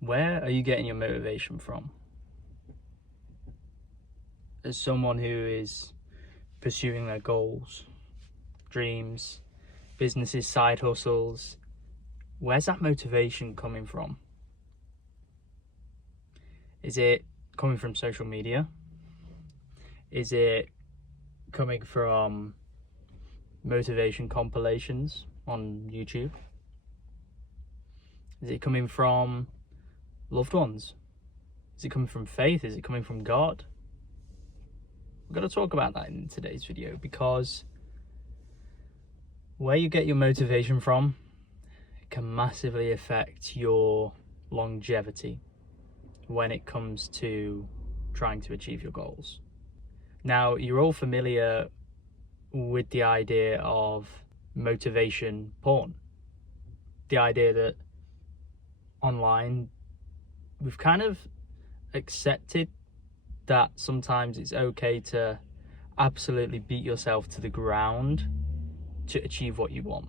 Where are you getting your motivation from? As someone who is pursuing their goals, dreams, businesses, side hustles, where's that motivation coming from? Is it coming from social media? Is it coming from motivation compilations on YouTube? Is it coming from loved ones? Is it coming from faith? Is it coming from God? We're going to talk about that in today's video, because where you get your motivation from can massively affect your longevity when it comes to trying to achieve your goals. Now, you're all familiar with the idea of motivation porn. The idea that online we've kind of accepted that sometimes it's okay to absolutely beat yourself to the ground to achieve what you want.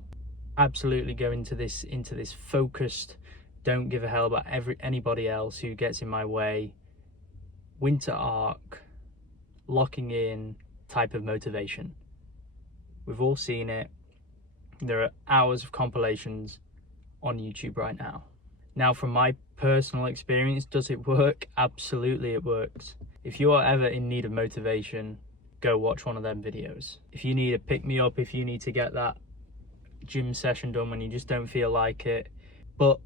Absolutely go into this focused, don't give a hell about anybody else who gets in my way, winter arc, locking in type of motivation. We've all seen it. There are hours of compilations on YouTube right now. Now, from my personal experience, does it work? Absolutely it works. If you are ever in need of motivation, go watch one of them videos. If you need a pick-me-up, if you need to get that gym session done when you just don't feel like it. But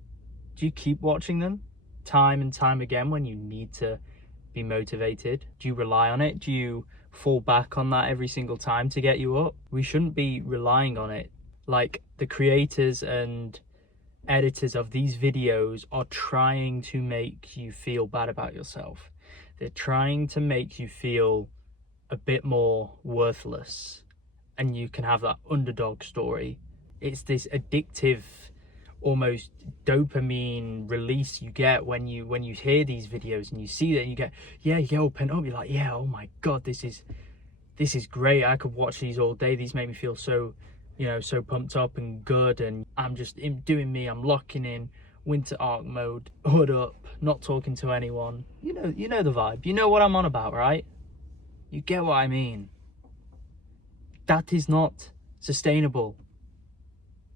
do you keep watching them time and time again when you need to be motivated? Do you rely on it? Do you fall back on that every single time to get you up? We shouldn't be relying on it. Like, the creators and editors of these videos are trying to make you feel bad about yourself. They're trying to make you feel a bit more worthless, and you can have that underdog story. It's this addictive, almost dopamine release you get when you hear these videos and you see that, and you get all pent up. You're like, yeah, oh my god, this is great. I could watch these all day. These make me feel so, so pumped up and good, and I'm just doing me. I'm locking in winter arc mode, hood up, not talking to anyone. You know the vibe. You know what I'm on about, right? You get what I mean. That is not sustainable.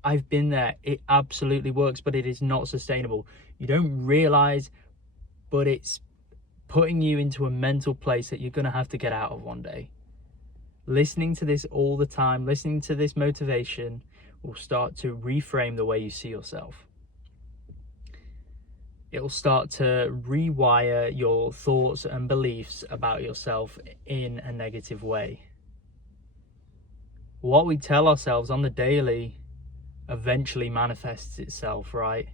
I've been there. It absolutely works, but it is not sustainable. You don't realize, but it's putting you into a mental place that you're going to have to get out of one day. Listening to this all the time, listening to this motivation will start to reframe the way you see yourself. It will start to rewire your thoughts and beliefs about yourself in a negative way. What we tell ourselves on the daily eventually manifests itself, right?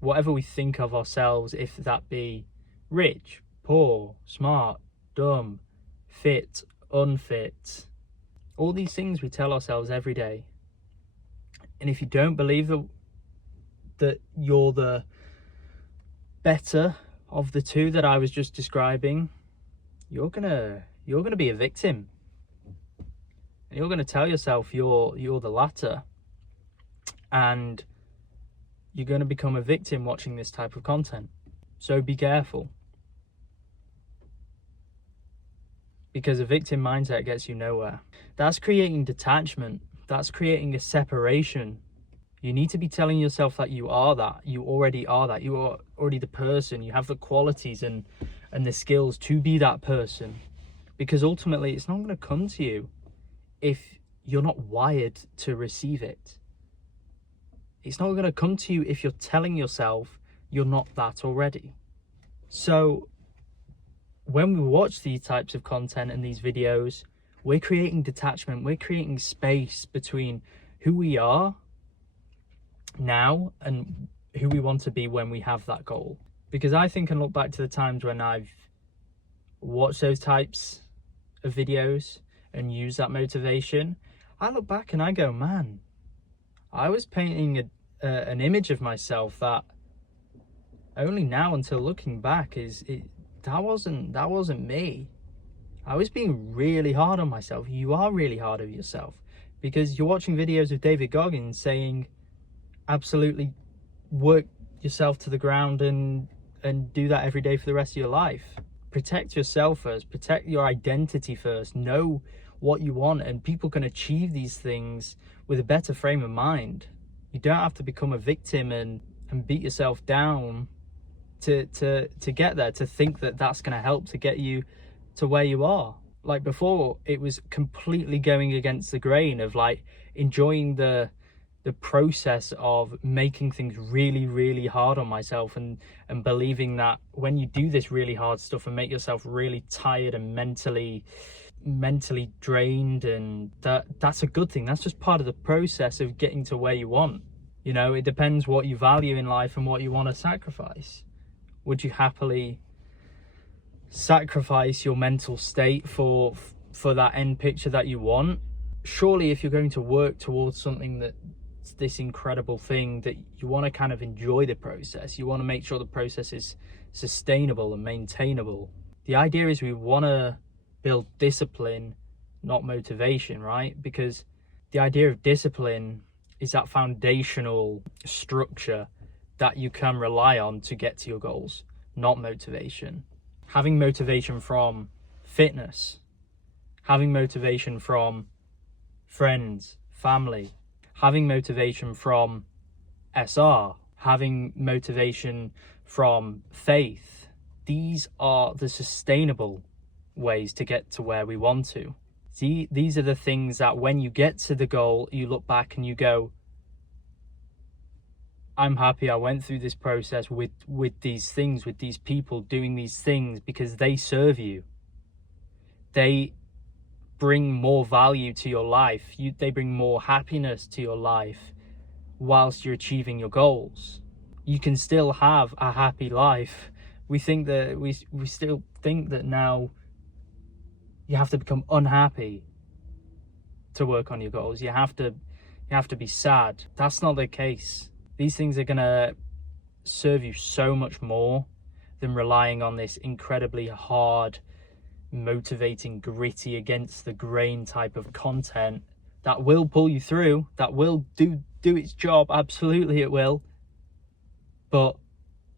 Whatever we think of ourselves, if that be rich, poor, smart, dumb, fit, unfit, all these things we tell ourselves every day. And if you don't believe that you're the better of the two that I was just describing, you're gonna be a victim, and you're gonna tell yourself you're the latter, and you're gonna become a victim watching this type of content. So be careful, because a victim mindset gets you nowhere. That's creating detachment. That's creating a separation. You need to be telling yourself that you are that. You already are that. You are already the person. You have the qualities and the skills to be that person. Because ultimately, it's not going to come to you if you're not wired to receive it. It's not going to come to you if you're telling yourself you're not that already. So when we watch these types of content and these videos, we're creating detachment. We're creating space between who we are now and who we want to be when we have that goal. Because I think and look back to the times when I've watched those types of videos and used that motivation, I look back and I go, man, I was painting an image of myself that only now, until looking back, that wasn't me. I was being really hard on myself. You are really hard on yourself, because you're watching videos of David Goggins saying absolutely work yourself to the ground and do that every day for the rest of your life. Protect yourself first, protect your identity first, know what you want, and people can achieve these things with a better frame of mind. You don't have to become a victim and beat yourself down to get there, to think that that's going to help to get you to where you are. Like before, it was completely going against the grain of like enjoying the process of making things really, really hard on myself, and believing that when you do this really hard stuff and make yourself really tired and mentally drained, and that's a good thing. That's just part of the process of getting to where you want. You know, it depends what you value in life and what you want to sacrifice. Would you happily sacrifice your mental state for that end picture that you want? Surely if you're going to work towards something that's this incredible thing, that you want to kind of enjoy the process, you want to make sure the process is sustainable and maintainable. The idea is we want to build discipline, not motivation, right? Because the idea of discipline is that foundational structure that you can rely on to get to your goals, not motivation. Having motivation from fitness, having motivation from friends, family, having motivation from SR, having motivation from faith. These are the sustainable ways to get to where we want to. See, these are the things that when you get to the goal, you look back and you go, I'm happy I went through this process with these things, with these people doing these things, because they serve you. They bring more value to your life. They bring more happiness to your life whilst you're achieving your goals. You can still have a happy life. We think that we still think that now you have to become unhappy to work on your goals. You have to be sad. That's not the case. These things are going to serve you so much more than relying on this incredibly hard, motivating, gritty, against the grain type of content that will pull you through, that will do its job. Absolutely it will. But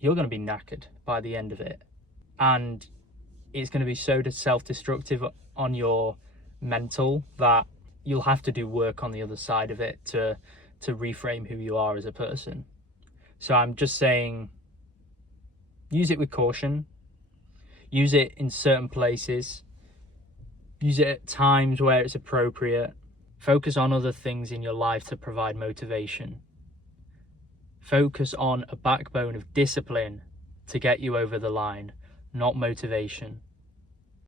you're going to be knackered by the end of it. And it's going to be so self-destructive on your mental that you'll have to do work on the other side of it to reframe who you are as a person. So I'm just saying, use it with caution. Use it in certain places. Use it at times where it's appropriate. Focus on other things in your life to provide motivation. Focus on a backbone of discipline to get you over the line, not motivation.